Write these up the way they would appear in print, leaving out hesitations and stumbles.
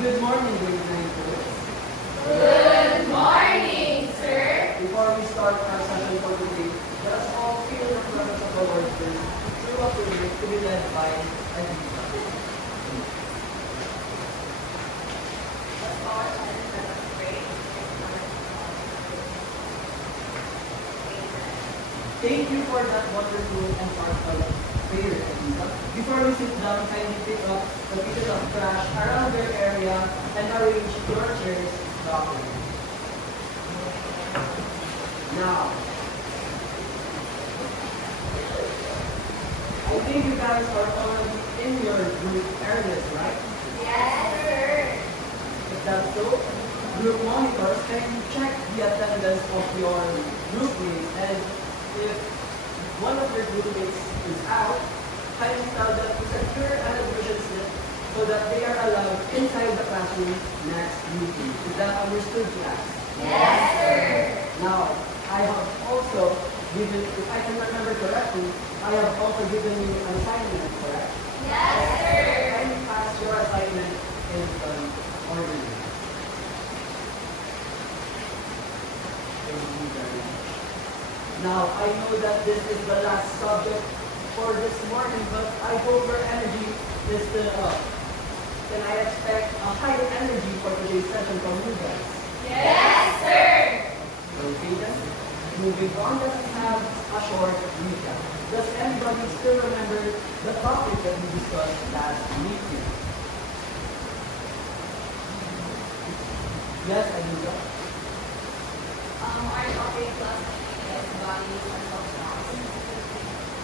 Good morning, grade 9 girls. Good morning, sir. Before we start our session for today, let us all feel the presence of the Lord first, through a prayer to be led by Anita. Let's all stand and let us pray. Thank you for that wonderful and heartfelt prayer, Anita. Before we sit down, kindly pick up the pieces of trash around your area and arrange your chairs properly. Now, I think you guys are already in your group areas, right? Yes, sir. If that's so, group monitors can check the attendance of your group mates, and if one of your group mates is out, kindly tell them to secure an admission slip so that they are allowed inside the classroom next meeting. Is that understood, class? Yes, sir. Now, I have also given, if I can remember correctly, I have also given you an assignment, correct? Yes, sir. Kindly pass your assignment in order. Thank you very much. Now, I know that this is the last subject for this morning, but I hope your energy is still up. Can I expect a high energy for today's session from you guys? Yes, sir. Okay then. Moving on, let's have a short recap. Does anybody still remember the topic that we discussed last meeting? Yes, Anita. Our topic last week is values and self-knowledge.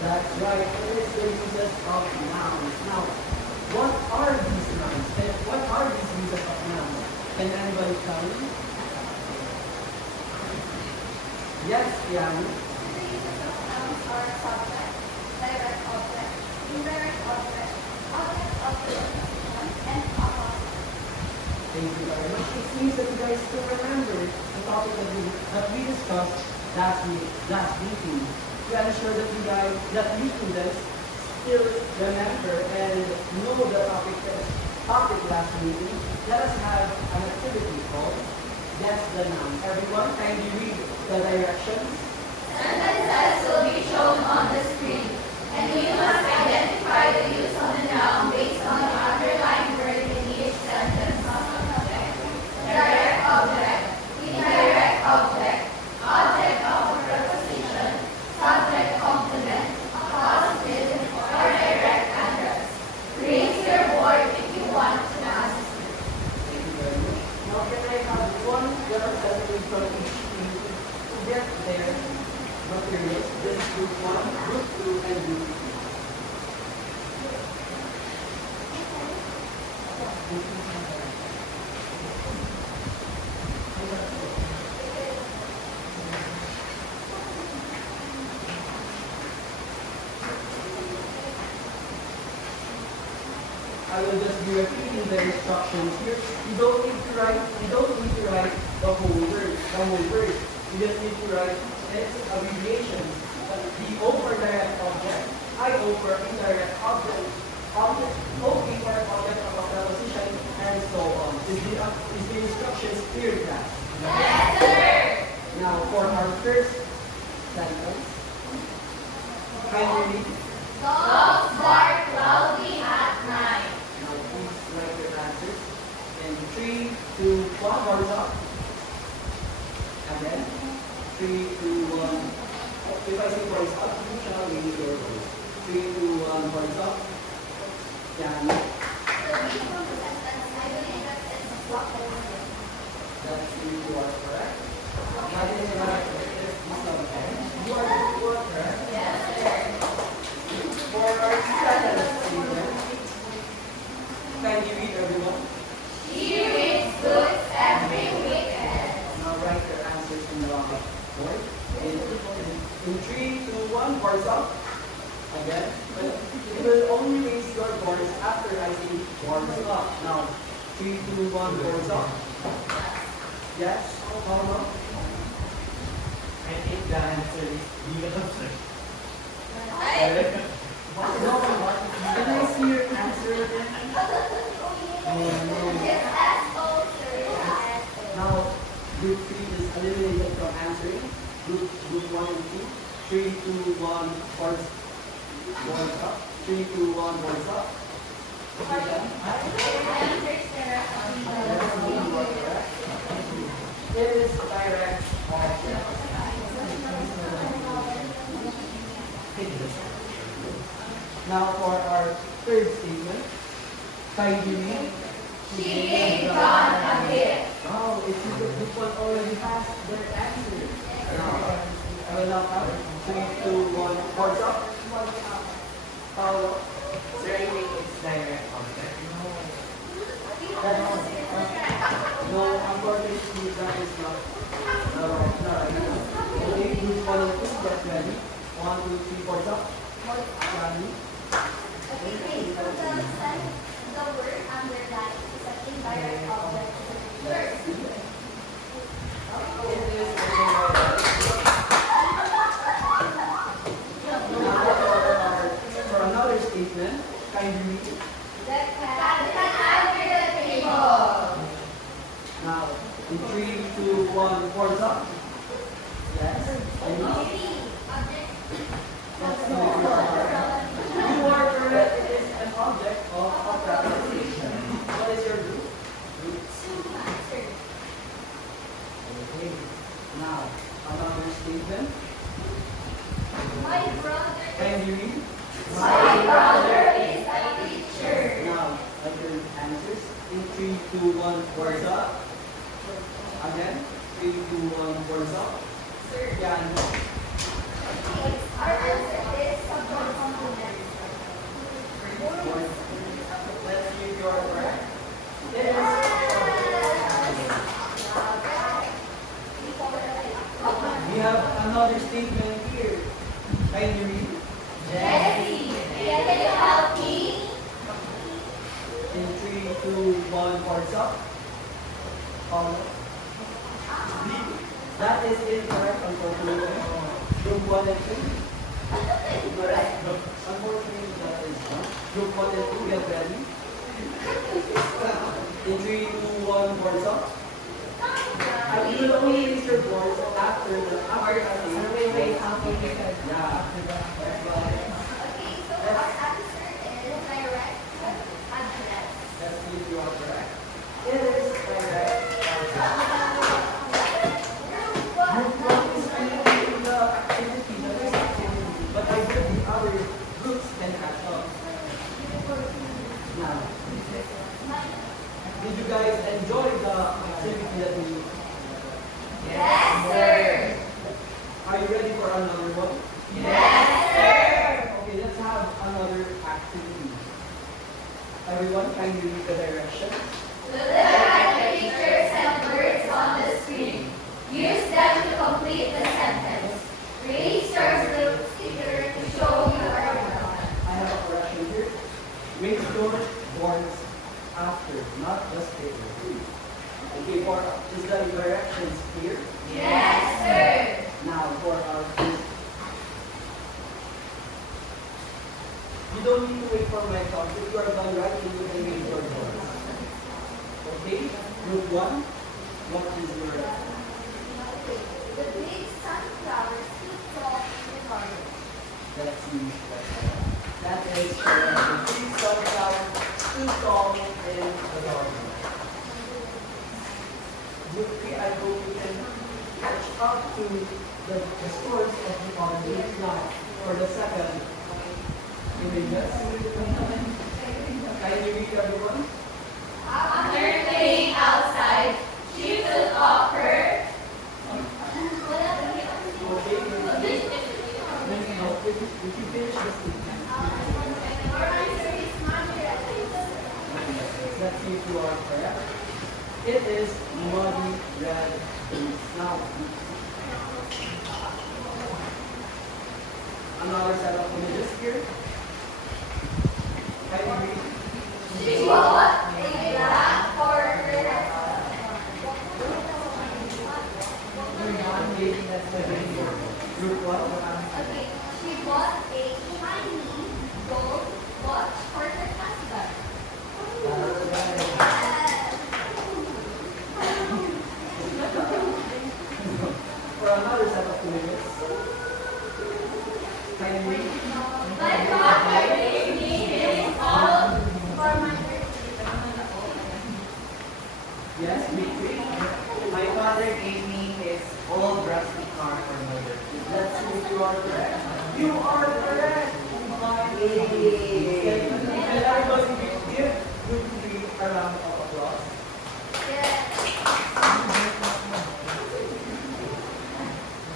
That's right. It is the uses of nouns. Now, what are these nouns? And what are these uses of nouns? Can anybody tell me? Yes, Tiani. The uses of nouns are subject, direct object, indirect object, object of preposition, and opposite. Thank you very much. It seems that you guys still remember the topic that we discussed last meeting. We are sure that you students still remember and know the topic last meeting. Let us have an activity called Guess the Noun. Everyone, kindly read the directions. Sentences will be shown on the screen, and you must identify the use of the noun based on the underlying word in each sentence. Direct object, indirect object, object of a preposition, subject complement, apostrophe, or direct address. Raise your board if you want to ask. Thank you very much. Now, can I have one representative from each team to get their materials? This is group 1, group 2, and group 3. I will just be repeating the instructions here. You don't need to write the whole word. You just need to write its abbreviation. The O for direct object, IO for indirect object, OP for object of a preposition, and so on. Is the instructions clear, class? Yes, sir. Now for our first sentence, kindly read. Dogs bark loudly at night. Now please write your answers in 3, 2, 1, boards up. Again, 3, 2, 1. If I say boards up, you shall raise your voice. 3, 2, 1, boards up. Yan. The meaning of the sentence, I believe that is a block over. That's you are correct. That is right. It is the subject. You are correct. Yes, sir. For our second statement, can you read everyone? She reads books every weekend. Now write your answers in the board. In 3, 2, 1, boards up. Again. But you will only raise your boards after I say boards up. Now, 3, 2, 1, boards up. Yes? Mama? I think the answer is B also. I No, can I see your answer again? Yes, eliminated from answering. Group 1 and 2. 3, 2, 1, boards up. 3, 2, 1, boards up. Okay, done. Let's move on to direct. It is direct object. Now for our third statement. Kindly read. She gave John a gift. Oh, if you could, this one already has their answer. Now, I will now count. 3, 2, 1, boards up. Paulo. Sir, I think it's direct object. No, unfortunately, that is not. Okay, group 1 and 2, get ready. 1, 2, 3, boards up. Johnny. The word underline is an indirect object. First, It is a direct. Now, for another statement, kindly read. the cat under the table. Now, in 3, 2, 1, boards up. Yes. And let's see if you are. You are correct. It is an object of approximation. What is your group? Group C. Okay. Now, another statement. My brother Can you read? My brother is a teacher. Now, other answers. In 3, 2, 1, boards up. Again. 3, 2, 1, boards up. Yan. Our answer is subject complement. Let's see if you are correct. It is. We have another statement here. Can you read? Jessie, can you help me? In 3, 2, 1, boards up. Paulo. That is incorrect, unfortunately. Group 1 and 2. Correct. Unfortunately, that is wrong. Group 1 and 2, get ready. In 3, 2, 1, boards up. And you will only raise your boards after the Wait, how can you get Yeah. That's why. Okay, so our answer is direct address. Let's see if you are correct. It is correct. Group 1 is really the activity, the first activity. But I hope the other groups can catch up. Now, did you guys enjoy the activity that we Yes, sir. Are you ready for another one? Yes, sir. Okay, let's have another activity. Everyone, can you read the directions? Look at the pictures and words on the screen. Use them to complete the sentence. Raise your blue sticker to show you are done. I have a correction here. Raise your boards after, not just paper. Okay, for is the directions clear? Yes, sir. Now for our quiz. You don't need to wait for my talk. If you are done writing, you can raise your boards. Okay? Group 1, what is your The big sunflowers stood tall in the garden. let's see. That is correct. The big sunflower stood tall in the garden. Group 3, I hope you can catch up to the scores of the economy. Now, for the second images, can you read everyone? After playing outside, she took off her. Okay. Now, if you finish the statement, let's see if you are correct. It is muddy red boots. Now, another set of images here. Can you read? She bought a black for her. Group 1. Okay, she bought a shiny gold watch for her husband. And everybody give Group 3 a round of applause.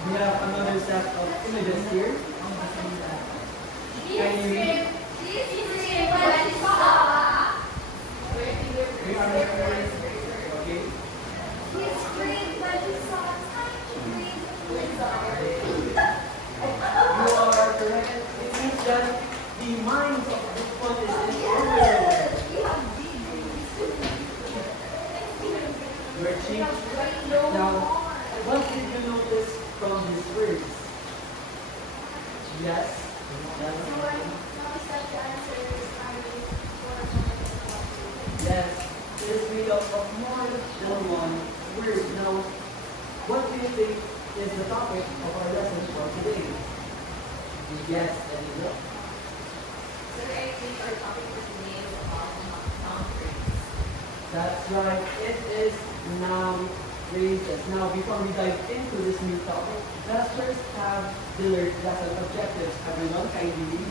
We have another set of images here. We are okay. You are correct. It means that the minds of this one is in order. Your cheek. Now, what did you notice from these words? Yes. Yes. It is made up of more than one word. Now, what do you think is the topic of our lesson for today? Yes, and no. That's right. It is noun phrases. Now, before we dive into this new topic, let us first have the lesson objectives. Everyone, can you read?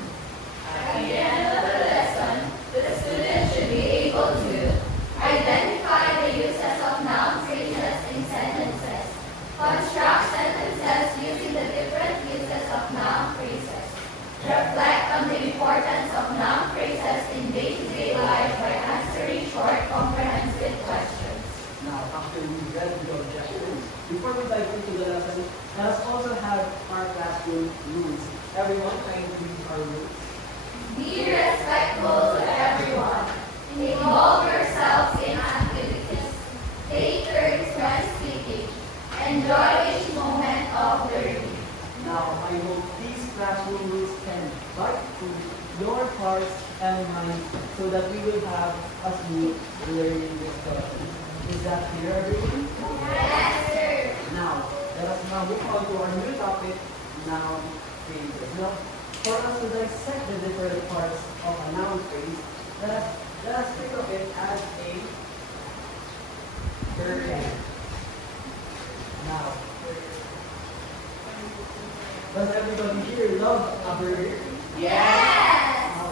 At the end of the lesson, the student should be able to identify the uses of noun phrases in sentences, construct sentences using the different uses of noun phrases, reflect on the importance of noun phrases in day-to-day life by answering short, comprehensive questions. Now, after we read the objectives, before we dive into the lesson, let us also have our classroom rules. Everyone, can you read our rules? Be respectful to everyone. Involve yourselves in activities. Take turns when speaking. Enjoy each moment of learning. Now, I hope these classroom rules can bite to your hearts and minds so that we will have a smooth learning discussion. Is that clear, everyone? Yes, sir. Now, let us now move on to our new topic, noun phrases. Now, for us to dissect the different parts of a noun phrase, let us think of it as a burger. Now, does everybody here love a burger? Yes. Now,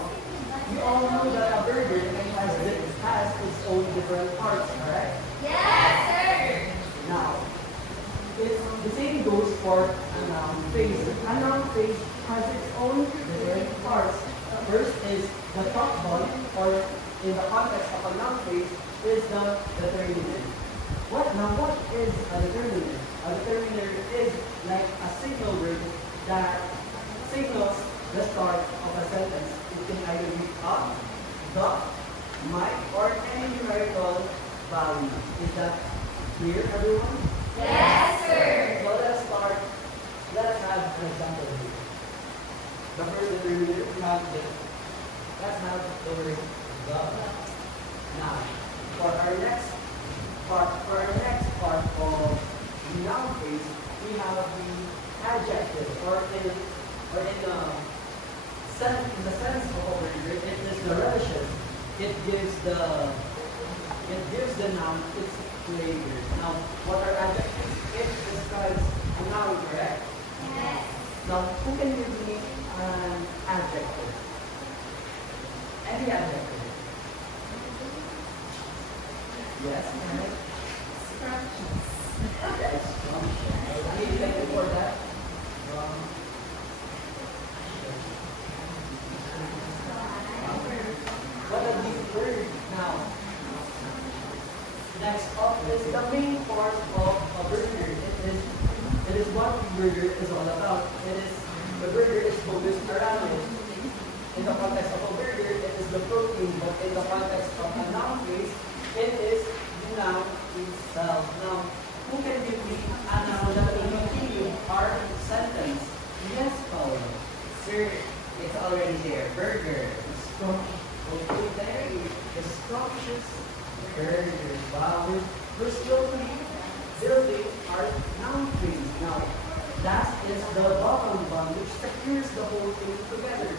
we all know that a burger has its own different parts, correct? Yes, sir. Now, the same goes for a noun phrase. A noun phrase has its own different parts. First is the top bun, or in the context of a noun phrase, is the determiner. What is a determiner? A determiner is like a signal word that signals the start of a sentence. It can either be up, the, might, or any numerical value. Is that clear, everyone? Yes, sir. So let us start. Let us have an example here. The first determiner we have this. Let's have the word the. Now, for our next part of the noun phrase, we have the adjective, or in the sense of a word, it is the relative. It gives the noun its flavor. Now, what are adjectives? It describes a noun, correct? Yes. Now, who can give me an adjective? Any adjective? Yes, correct. Okay, scrumptious. Any adjective for that? What are these words now? Next up is the main part of a burger. It is what the burger is all about. The burger is focused around it. In the context of a burger, it is the protein, but in the context of a noun phrase, it is the noun itself. Now, who can give me a noun that will continue our sentence? Yes, Paolo. Sir, it's already there. Burger. Scrumptious. Okay, there you go. The scrumptious burger. Wow, we're still building our noun phrase. Now, that is the bottom bun which secures the whole thing together.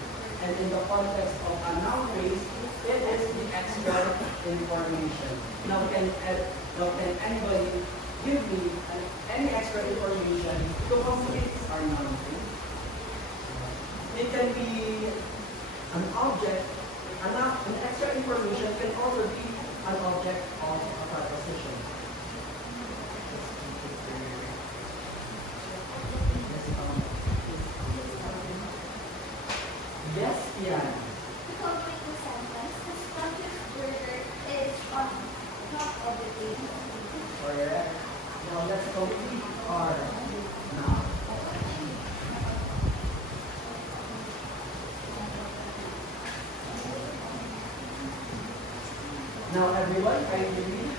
And in the context of a noun phrase, it is the extra information. Now, can anybody give me any extra information to complete our noun phrase? It can be an object An extra information can also be an object of a preposition. Yes, Ian. To complete the sentence, the Scottish burger is on top of the table. Correct. Now let's complete our noun. Now everyone, can you read?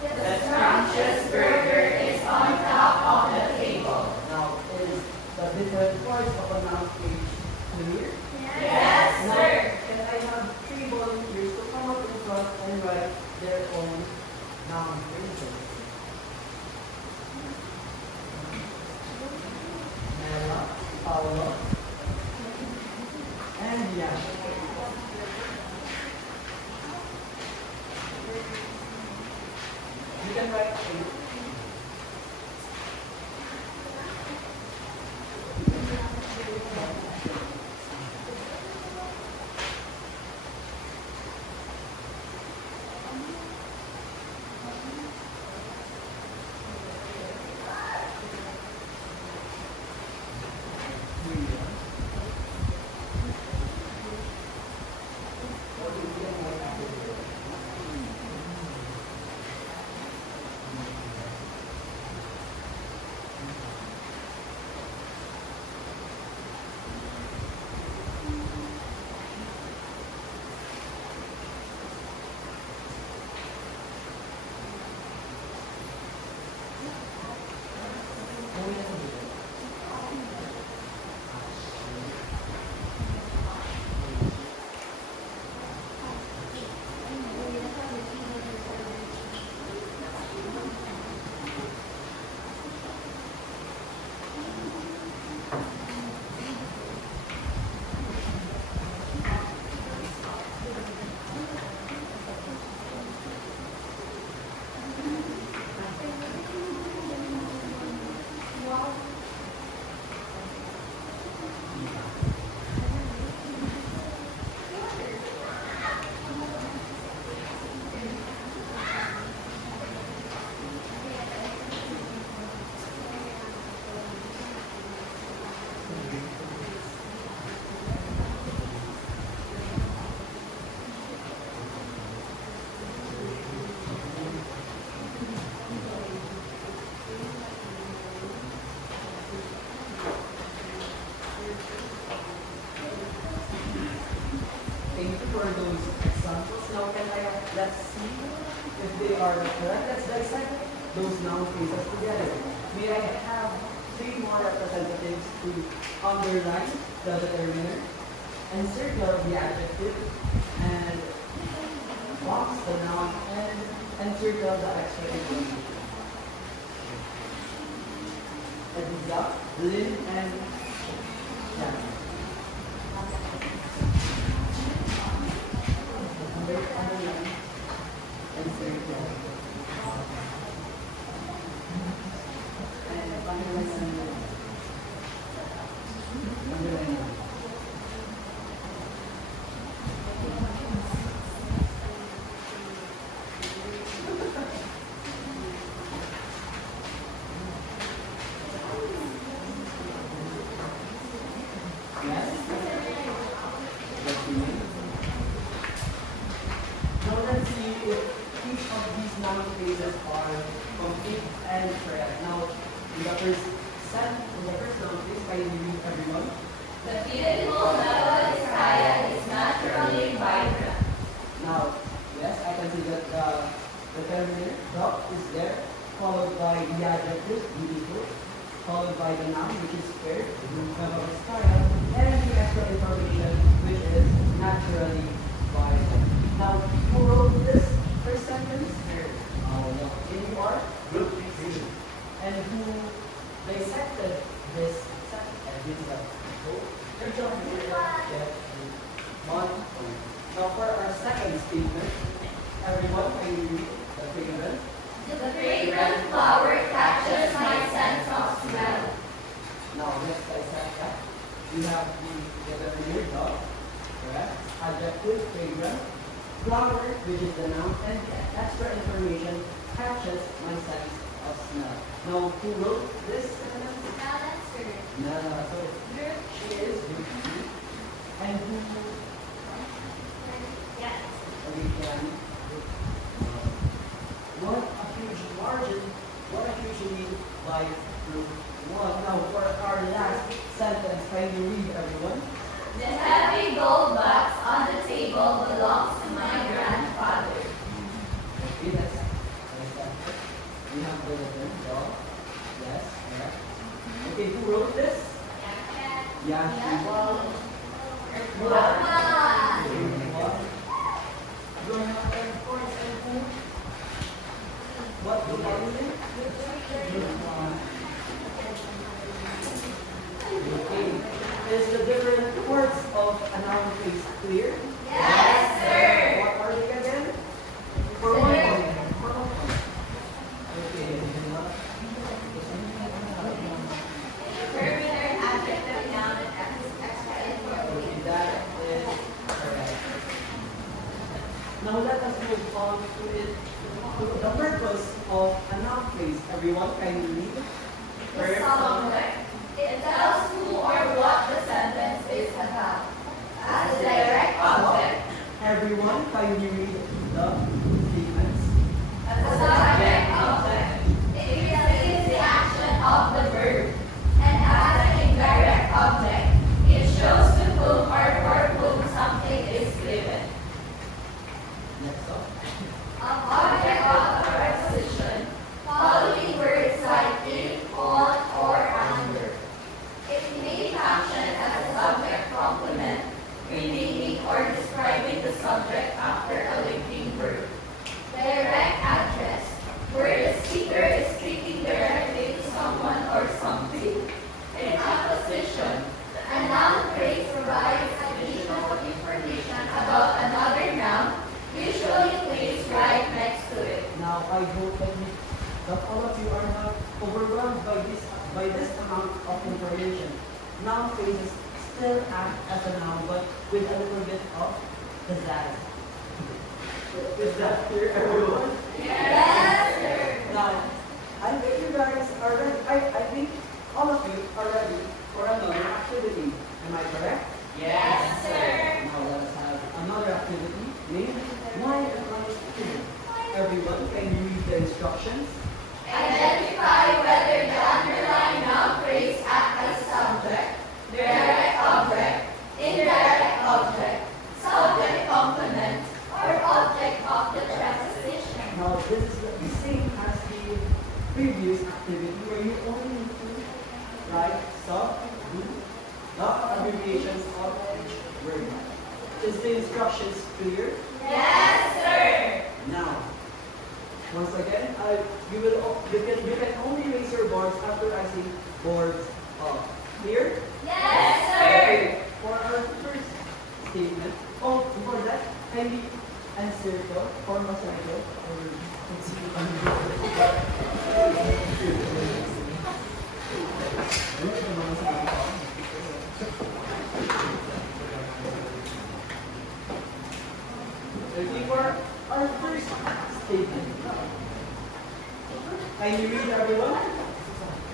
The scrumptious burger is on top of the table. Now is the different parts of a noun page clear? Yes, Now, sir. can I have 3 volunteers to come up in front and write their own noun phrases? Mela, Paolo, and Yash. You can write 8. Thank you for those examples. Now let's see if they are correct. Let's dissect those noun phrases together. May I have 3 more representatives to underline the determiner and circle the adjective and box the noun and circle the extra information. Edisa, Lynn, and Jan. Underline and circle. And underline. Yes? Let's see. Now let's see if each of these noun phrases are complete and correct. Now, in the first noun phrase, can you read everyone? The beautiful melody sky is naturally vibrant. Now, yes, I can see that the determiner, dog, is there, followed by the adjective, beautiful, followed by the noun, which is fair, melody style, and the extra information, which is naturally vibrant. Now, who wrote this first sentence? Here you are. And who dissected this sentence? Good job. Yeah. 1 point. Now for our second statement, everyone can you read the statement? The fragrant flower catches my sense of smell. Now let's dissect that. We have the determiner, dog, correct? adjective, fragrant. Flower, which is the noun, and extra information catches my sense of smell. Now, who wrote this sentence? No, so she is beauty. And who we can what a huge margin, what a huge lead by group one. Now for our last sentence, can you read everyone? The heavy gold box on the table belongs to my grandfather. Okay, that's we have bulletin, dog. Yes, correct. Okay, who wrote this? Yashiwal. What do you mean? Okay. Is the different parts of a noun phrase clear? Yes, sir. What are they again? For one point. For one point. Okay. Determiner, adjective, noun, and extra Okay, information. that is correct. Now let us move on to it. To the purpose of a noun phrase. Everyone, can you read? The subject. It tells who or what the sentence is about. As a direct object, Everyone, can you read the statements? as a subject object, it represents the action of the verb. And as an indirect object, it shows to whom or for whom something is given. Next up. An object of a preposition, following words like in, on, or under. It may function as a subject complement, renaming or describing the subject after a linking verb. Direct address, where the speaker is speaking directly to someone or something. In opposition, a noun phrase provides additional information about another noun, usually placed right next to it. Now I hope that all of you are not overwhelmed by this amount of information. Noun phrases still act as a noun, but with a little bit of pizzazz. Is that clear, everyone? Yes, sir. Now, I think you guys are ready. I think all of you are ready for another activity. Am I correct? Yes, sir. Now let us have another activity named Why Am I Here? Everyone, can you read the instructions? Identify whether the underlying noun phrase acts as subject, direct object, indirect object, subject complement, or object of the preposition. Now this is the same as the previous activity where you only need to write sub, do, the abbreviations of each word. Is the instructions clear? Yes, sir. Now, once again, you can only raise your boards after I say boards up. Clear? Yes, sir. Okay, for our first statement, before that, kindly encircle, form a circle, okay, for our first statement, can you read everyone?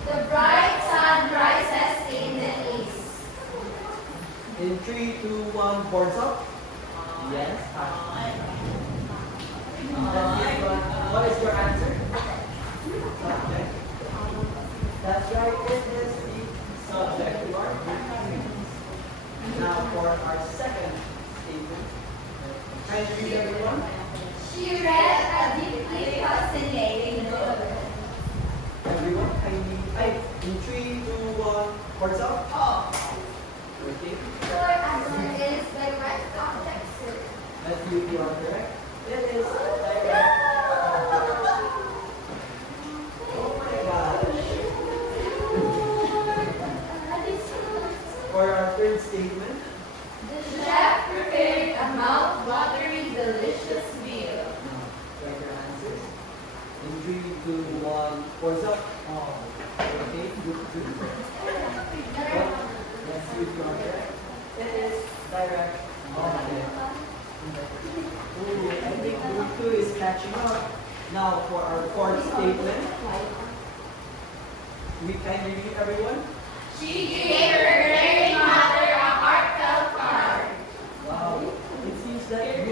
The bright sun rises in the east. In 3, 2, 1, boards up. Yes. What is your answer? Subject. That's right, it is the subject. You are correct. Now for our second statement. Can you read everyone? She read a deeply fascinating novel. Everyone, can you read? In 3, 2, 1, boards up. Okay. Your answer is direct object, sir. Let's see if you are correct. It is direct. Oh my gosh. For our third statement, The chef prepared a mouth-watering, delicious meal. write your answers. In 3, 2, 1, boards up. Okay, good. Let's see if you are correct. It is direct object. catching up. Now for our fourth statement, we kindly read everyone. She gave her caring mother a heartfelt card. Wow, it seems that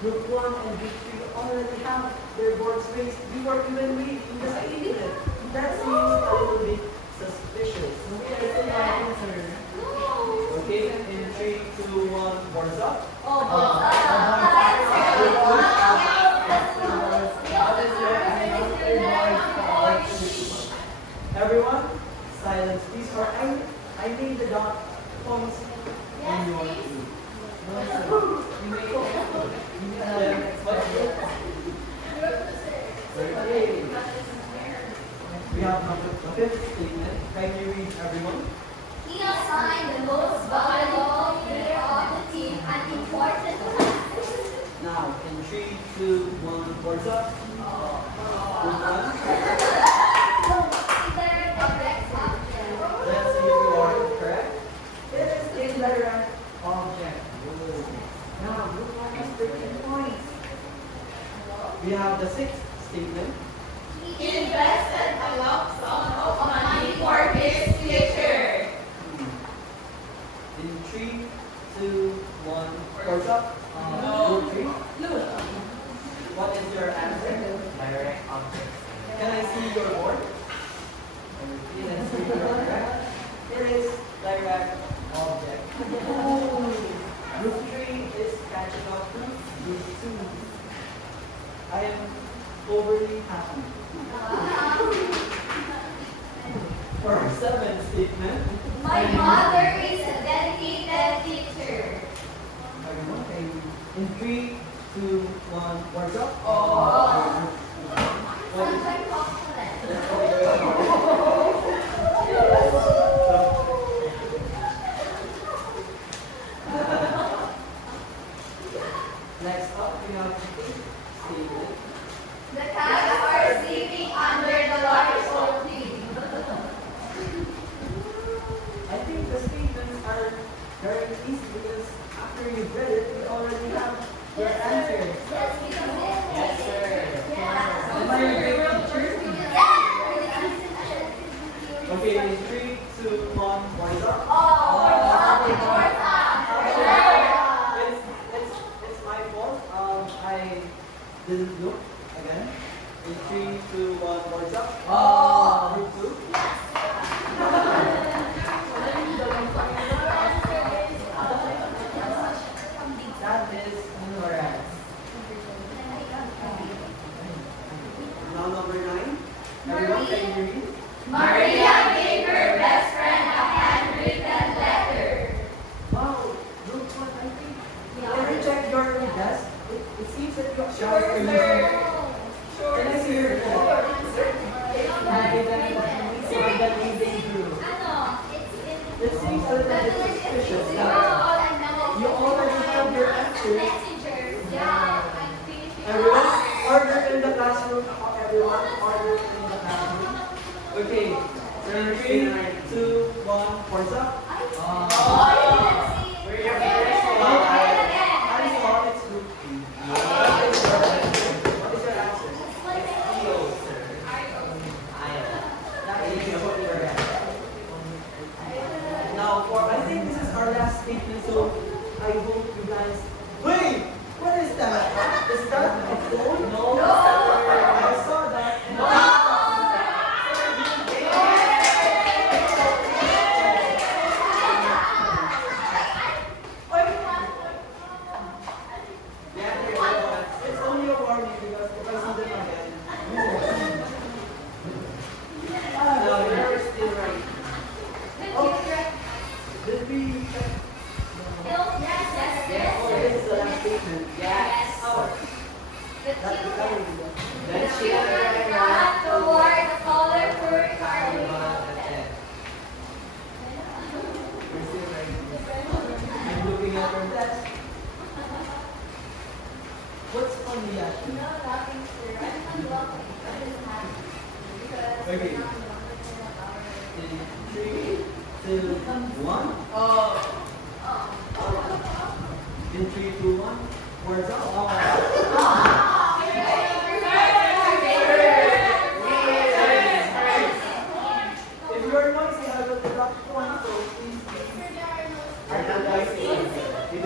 group 1 and group 3 already have their boards raised before even reading the statement. That seems a little bit suspicious. Okay, in 3, 2, 1, boards up. Everyone, silence please, or I made the dot points on your view. You may okay. We have the fifth statement. Can you read everyone? He assigned the most valuable player of the team an important task. Now, in 3, 2, 1, boards up. Group 1. Let's see if you are correct. It is indirect object. Now, group 1 has 13 points. We have the sixth statement. He invested a lump sum of money for his future. In 3, 2, 1, boards up. Group 3. What is your answer? Direct object. Can I see your board? Let's see if you are correct. It is direct object. Group 3 is catching up to group 2. I am overly happy. For our seventh statement, My mother is a dedicated teacher. everyone, in 3, 2, 1, words up. What is Sunshine compliment. Next up, we have the eighth statement. The cats are sleeping under the large oak tree. I think the statements are very easy because after you've read it, you already have your answer. Yes, sir. Am I a great teacher? Okay, in 3, 2, 1, voice up. It's my fault. I didn't look again. In 3, 2, 1, voice up. Group 2. That is correct. Now number 9. Everyone, can you read? Maria gave her best friend a handwritten letter. Wow, group 1, I think. Can you check your desk? It seems that you are using. Can I see your report? It seems a little bit suspicious. You already have your answer. Everyone, order in the classroom. Everyone, order in the classroom. Okay, 3, 2, 1, force up. We're your first one. I saw it's group 3. What is your answer? EO, sir. That is correct. Now, I think this is our last statement, so I hope you guys. Wait! What is that? Is that a phone? No. I saw that. It's only a warning because if I see them again, no, you're still right. Did we check? Oh, this is the last statement. Oh, The that's the children coloring. ran toward the colorful carnival. We're still right. I'm looking at her desk. What's funny actually? Okay. In 3, 2, 1. In 3, 2, 1. Words up.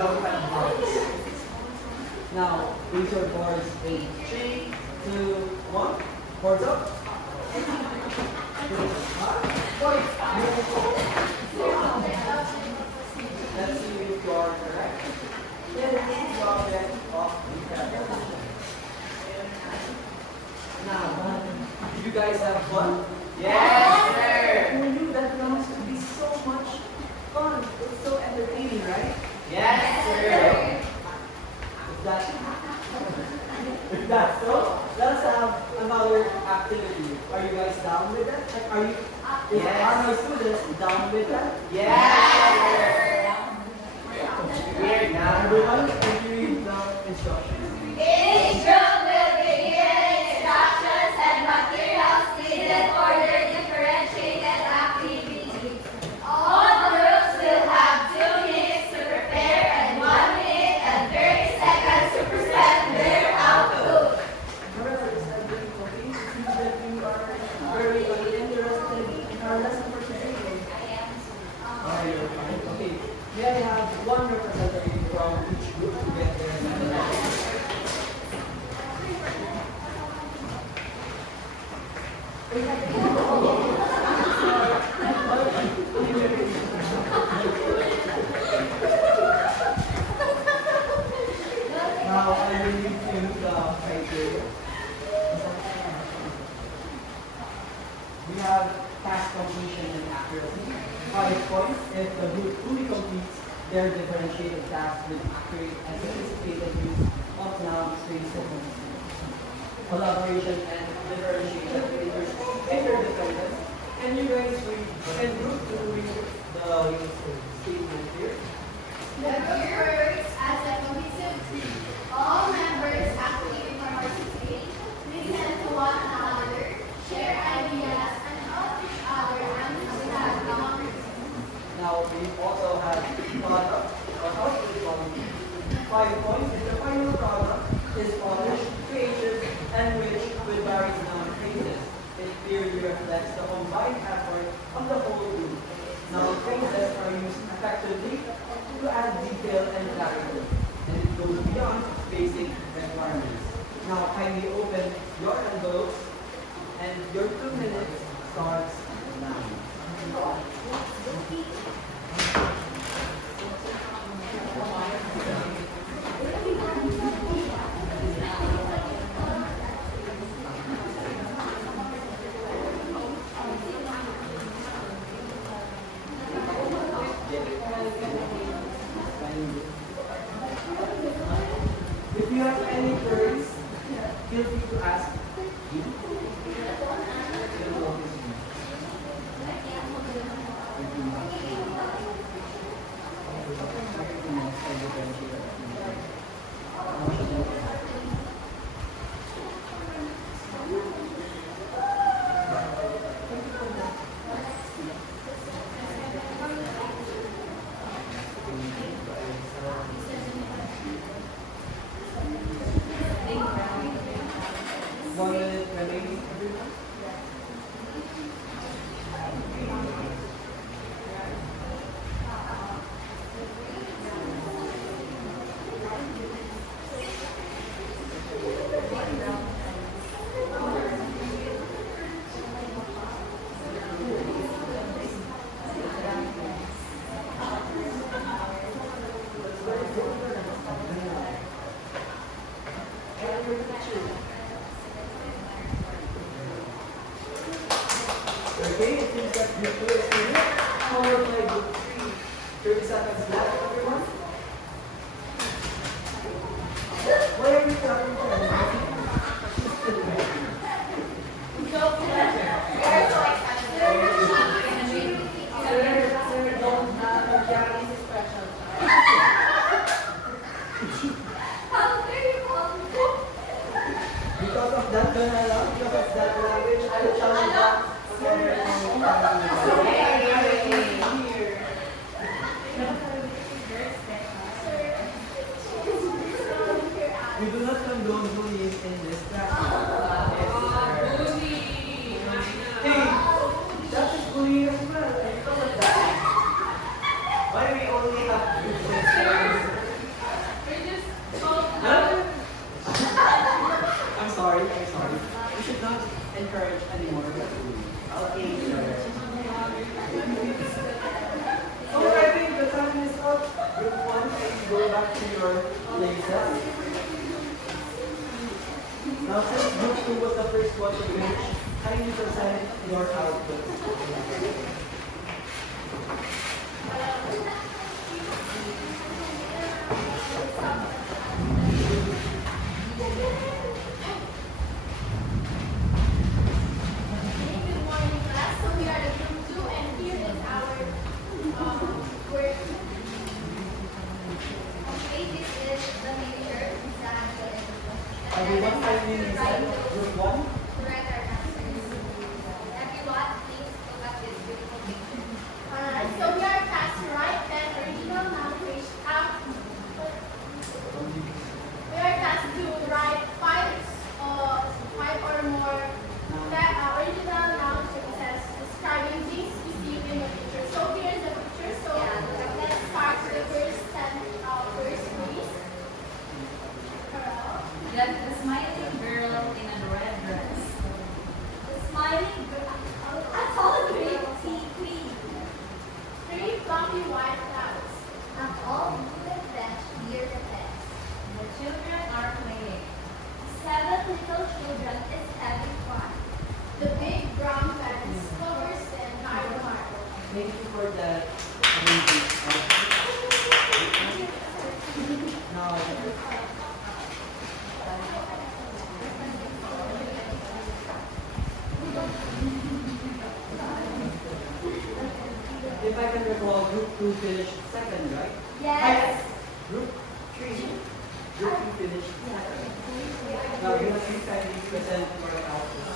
don't have boards. Now, raise your boards in 3, 2, 1. Boards up. Let's see if you are correct. Then this is the object of the preposition. Now, do you guys have fun? Yes, sir. Who knew that drums could be so much fun? It's so entertaining, right? Yes, sir. If that's so, let's have another activity. Are you guys down with that? Like, are you? Yes. Are my students down with that? Yes, sir. We're down. Everyone, agree the instructions. Each group will be given instructions and materials needed for their differentiated activities. All groups will have 2 minutes to prepare and 1 minute and 30 seconds to present their output. Remember, it's a difficulty. It seems that you are very interested in our lesson for today. Oh, you're fine. Okay. May I have one representative from each group to get their Now I will read you the criteria. We have task completion and accuracy. 5 points if the group fully completes their differentiated task with accurate and sophisticated use of noun, phrase, and collaboration and differentiation interdependence. Can you guys read, can group 2 read the statement here? The group works as a cohesive team. All members actively participate, listen to one another, share ideas, and help each other understand common reasons. Now we also have product or output quality. 5 points if the final product is polished, creative, and rich with various noun phrases. It clearly reflects the combined effort of the whole group. Noun phrases are used effectively to add detail and clarity, and it goes beyond basic requirements. Now kindly open your envelopes, and your 2 minutes starts now. If you have any queries, feel free to ask. One minute remaining, everyone. Okay, it seems that group 2 is finished. Followed by group 3. 30 seconds left, everyone. Why are you clapping for me? Because of that banana, because of that language, I will challenge that. We do not condone bullying in this class. Hey, that is bullying as well. Why we only have sorry. We should not encourage anymore. Okay, sir. So I think the time is up. Group 1, can you go back to your places? Now, since Group 2 was the first one to finish, kindly present your output. Good morning, class. So we are the group 2 and here is our work. Okay, this is the picture. Everyone kindly listen. Group 1. Correct our answers. Everyone, please look at this beautiful picture. Alright, so we are tasked to write 10 original noun phrase out. We are tasked to write five or more original noun phrases describing things we see in the picture. So here is the picture. So let's start with the first 10 first, please. Carol. The smiling girl in a red dress. The smiling girl. A tall green tea tree. 3 fluffy white clouds. A tall wooden bench near the fence. The children are playing. 7 little children is having fun. The big brown fence covers the entire marble. Thank you for that amazing Now, if I can recall, Group 2 finished second, right? Yes. Group 3. Group 2 finished second. Now, you must kindly present your output.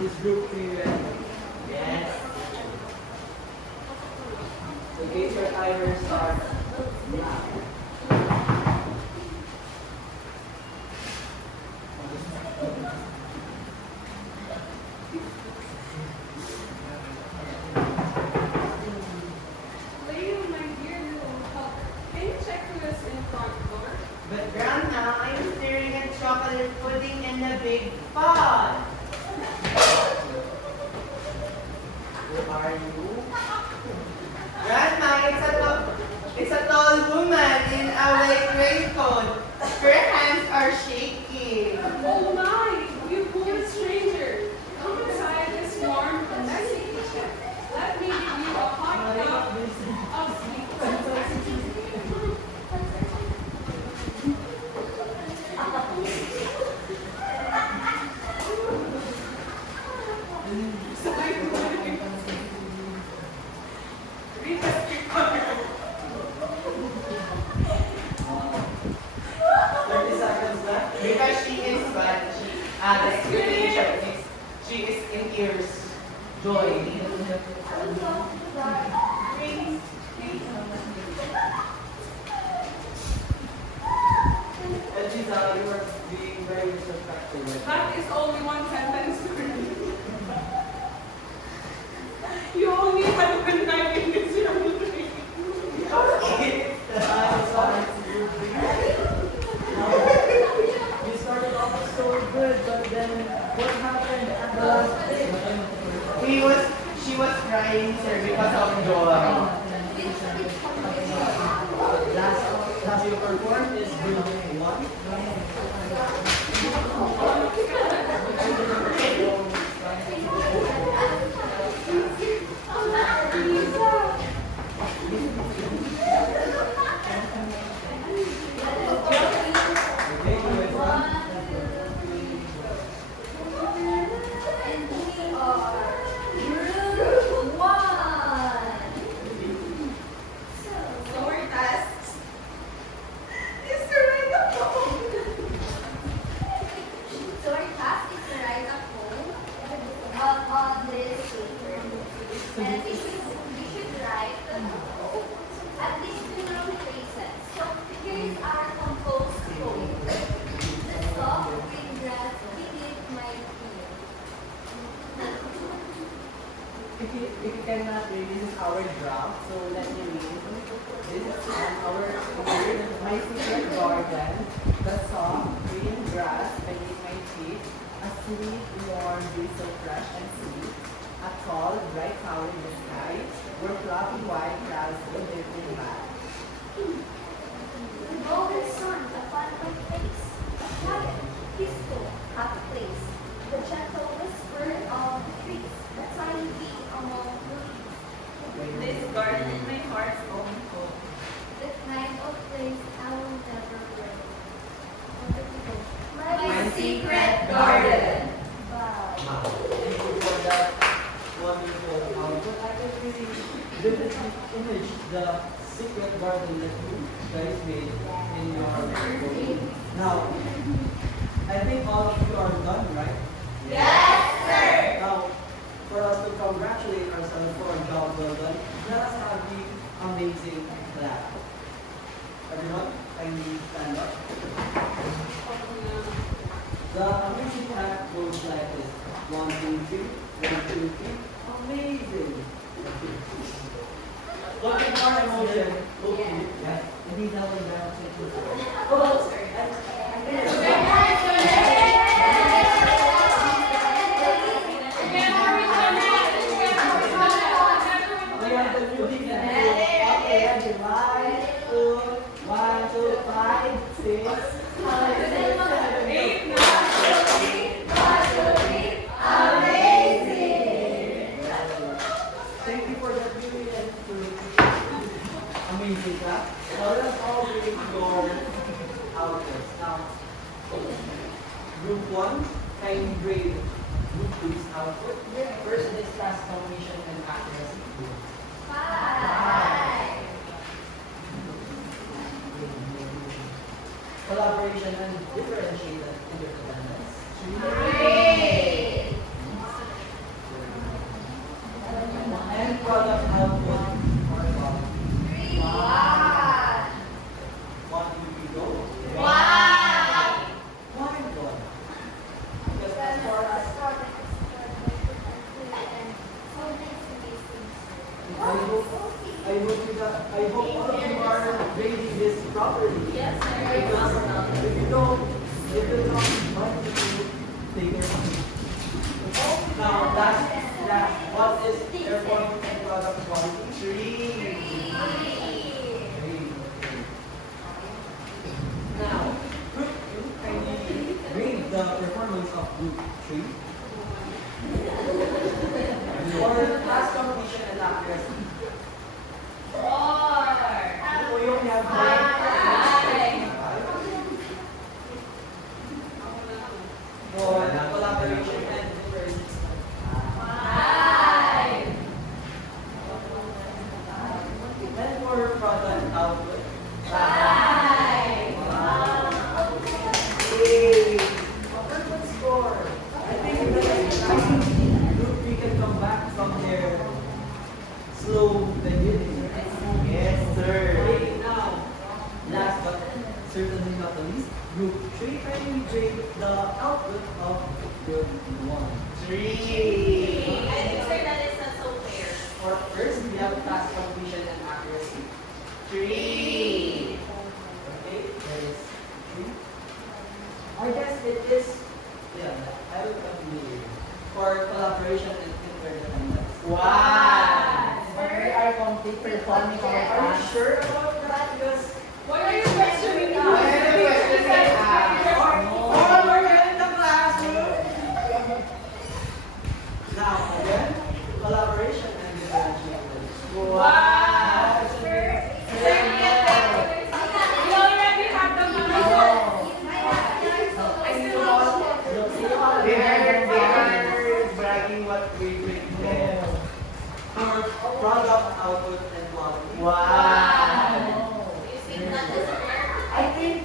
Is Group 3 ready? Yes. Okay, your timer starts now. Leo, my dear little helper, can you check who is in front door? But Grandma, I'm staring at chocolate pudding in a big pot. Who are you? Grandma, it's a tall woman in a white raincoat. Her hands are shaking. Oh my, you poor stranger. Come inside this warm and messy kitchen. Let me give you a hot cup of sweet Because she is what? The teacher is, she is in tears. Joy. And Lisa, you are being very disrespectful. Right? That is only one sentence. You only had one night in this room. I'm sorry to you. You started off so good, but then what happened at the last day? She was crying, sir, because of joy. Last you performed is Group 1. Okay, Group 1. And we are group 1. Story test. Is to write a poem. Story task is to write a poem on this paper. And we should if you cannot read, this is our draft. So let me read. This is our My Secret Garden, the song, green grass beneath my feet, a sweet, warm breeze so fresh and sweet, a tall, bright tower in the sky, where fluffy white clouds will drifting by. The golden sun upon my face, a quiet, peaceful, happy place. The gentle whisper of the trees, the tiny bee among the leaves. This garden is my heart's own home. The kind of place I will never break. My secret garden. Wow. Thank you for that wonderful output. I can really vividly image the secret garden that you guys made in your book. Now, I think all of you are done, right? Yes, sir. Now, for us to congratulate ourselves for a job well done, let us have the amazing clap. Everyone, kindly stand up. The amazing clap goes like this. 1, 2, 3. 1, 2, 3. Amazing. What is more emotion? Okay. Yes. Hindi daw yung dapat sa ito. Oh, sorry. Thank you for that really amazing clap. Now let's all read your outputs. Now, group 1, kindly grade group 2's output. First is class formation and accuracy. 5. Collaboration and differentiated interdependence. 3. And product output or quality. 1. 1, 2, 3, go. 1. Why 1? Because as far as I hope all of you are grading this properly. Yes, Because sir. if you don't, it will not want you to take it. Now what is performance and product quality? 3. Now, group 2, kindly read the performance of group 3. For class completion and accuracy. 4. So you only have 5. For collaboration and difference. 5. And for product output. 5. Yay! A perfect score. I think group 3 can come back from their slow beginning. Yes, sir. Okay, now, last but certainly not the least, group 3 kindly grade the output of group 1. 3. I think, sir, that is not so fair. For first, we have task completion and accuracy. 3. Okay, there is 3. I guess it is, yeah, I will continue. For collaboration and interdependence. 1. We are complete performing our Are you task. sure about that? Because What are you questioning now? all we're in the classroom. Now, again, collaboration and differentiation. Wow. We already have the money. They are bragging what we bring there. For product output and quality. Wow. You think that is fair? I think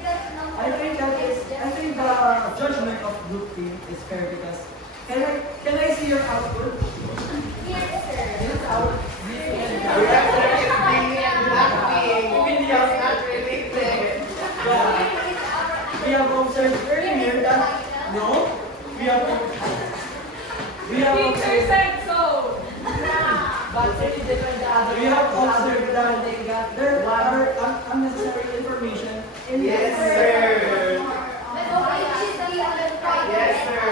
the judgment of group team is fair because can I see your output? Yes, sir. This out. We have certain and black opinions not related. Yeah. We have observed earlier that no, we have Teacher observed said so. But really different the other. We have the other observed that they got. There are unnecessary information in Yes, this. sir. Yes, sir.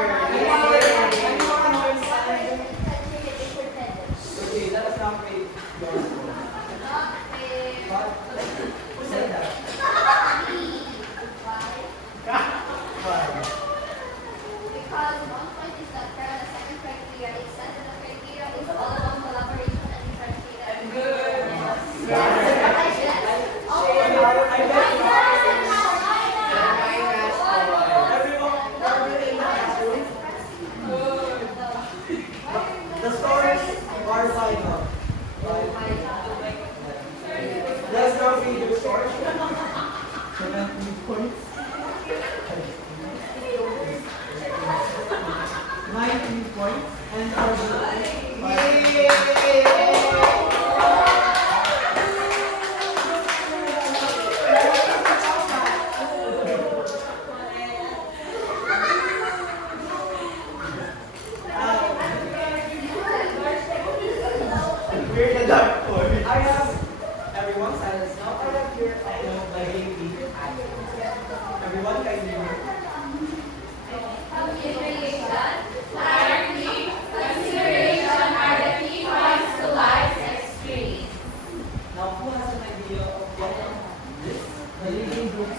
Okay, let us now create your score. But who said that? Because 1 point is not fair, the second criteria is that the criteria is all about collaboration and differentiated. Good. The stories are vital. Let's now read the stories. 17 points. 19 points. And our We're the dark boy. I have everyone silence now. I have here my baby. Everyone can hear me. Hierarchy, consideration are the key points to life's experience. Now, who has an idea of what this? The leading group.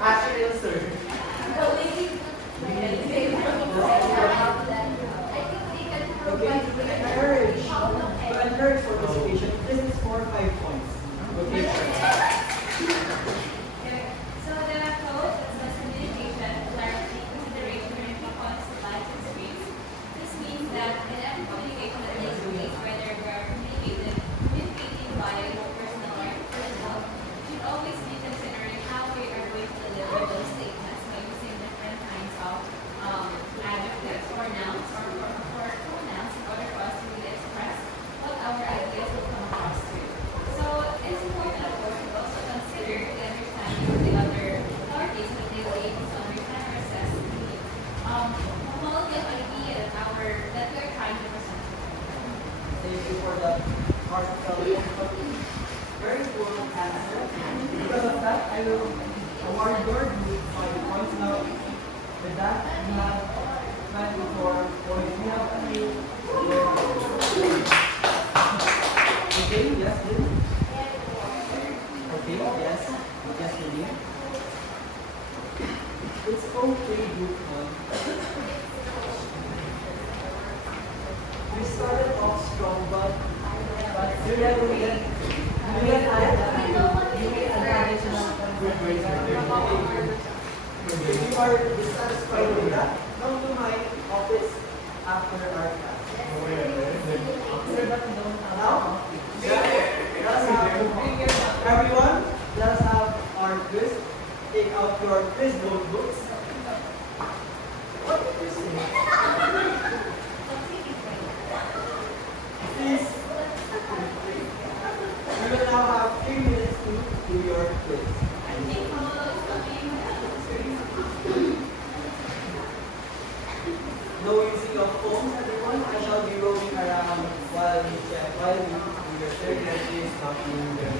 Actually, sir. Okay, to encourage participation, this is for 5 points. Okay. So the code is communication, clarity, consideration, and response to life's experience. This means that in every communication that takes place, whether we are communicating via your personal or professional, we should always be considering how we are going to deliver those statements by using different kinds of adjectives or nouns or pronouns in order for us to really express what our ideas will come across to. So it's important, of course, to also consider the understanding of the other parties that they will be able to understand or assess the quality of idea that we are trying to present. Thank you for the article. Very cool answer. Because of that, I will award your group 5 points now. With that, we have 24 points. We have a new. Okay, yes, Lynn. Okay, yes. Yes, Lynn. It's okay, group 1. We started off strong, but you may add additional if you are dissatisfied with that, come to my office after our class. Now, everyone, let us have our quiz. Take out your quiz notebooks. What did you say? Please. We will now have 3 minutes to do your quiz. No using of phones, everyone. I shall be roaming around while we do your survey. Please not being there.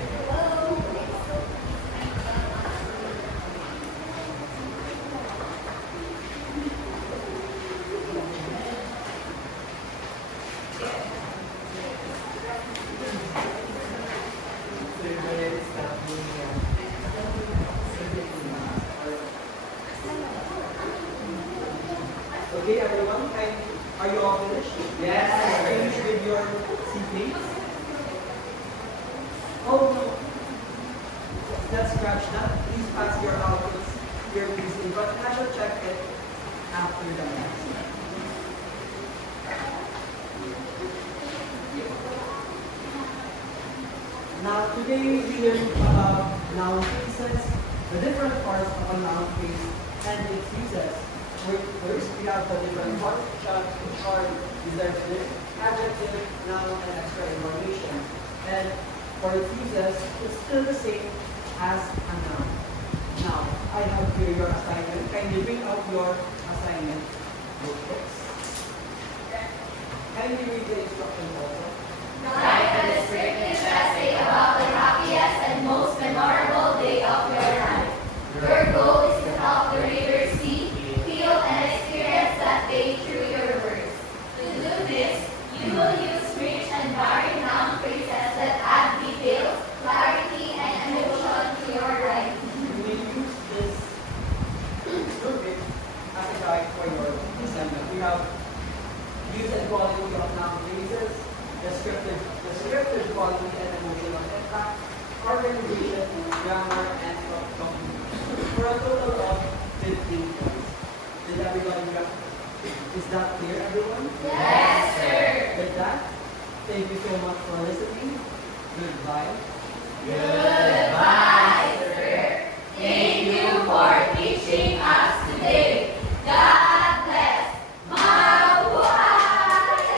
Okay, everyone, are you all finished? Yes. Finished with your CP? Oh, no. Let's scratch that. Please pass your outputs, your PC, but I shall check it after the class. Now, today we learn about noun phrases, the different parts of a noun phrase, and its uses. First, we have the different parts, which are deservative, adjective, noun, and extra information. And for its uses, it's still the same as a noun. Now, I have here your assignment. Can you bring out your assignment notebooks? Kindly read the instructions also. Write a descriptive essay about the happiest and most memorable day of your life. Your goal is to help the reader see, feel, and experience that day through your words. To do this, you will use rich and varied noun phrases that add detail, clarity, and emotion to your writing. You may use this rubric as a guide for your assignment. We have use and quality of noun phrases, descriptive quality and emotional impact, organization, grammar, and comprehension. For a total of 15 points. Did everybody grab? Is that clear, everyone? Yes, sir. With that, thank you so much for listening. Goodbye. Good.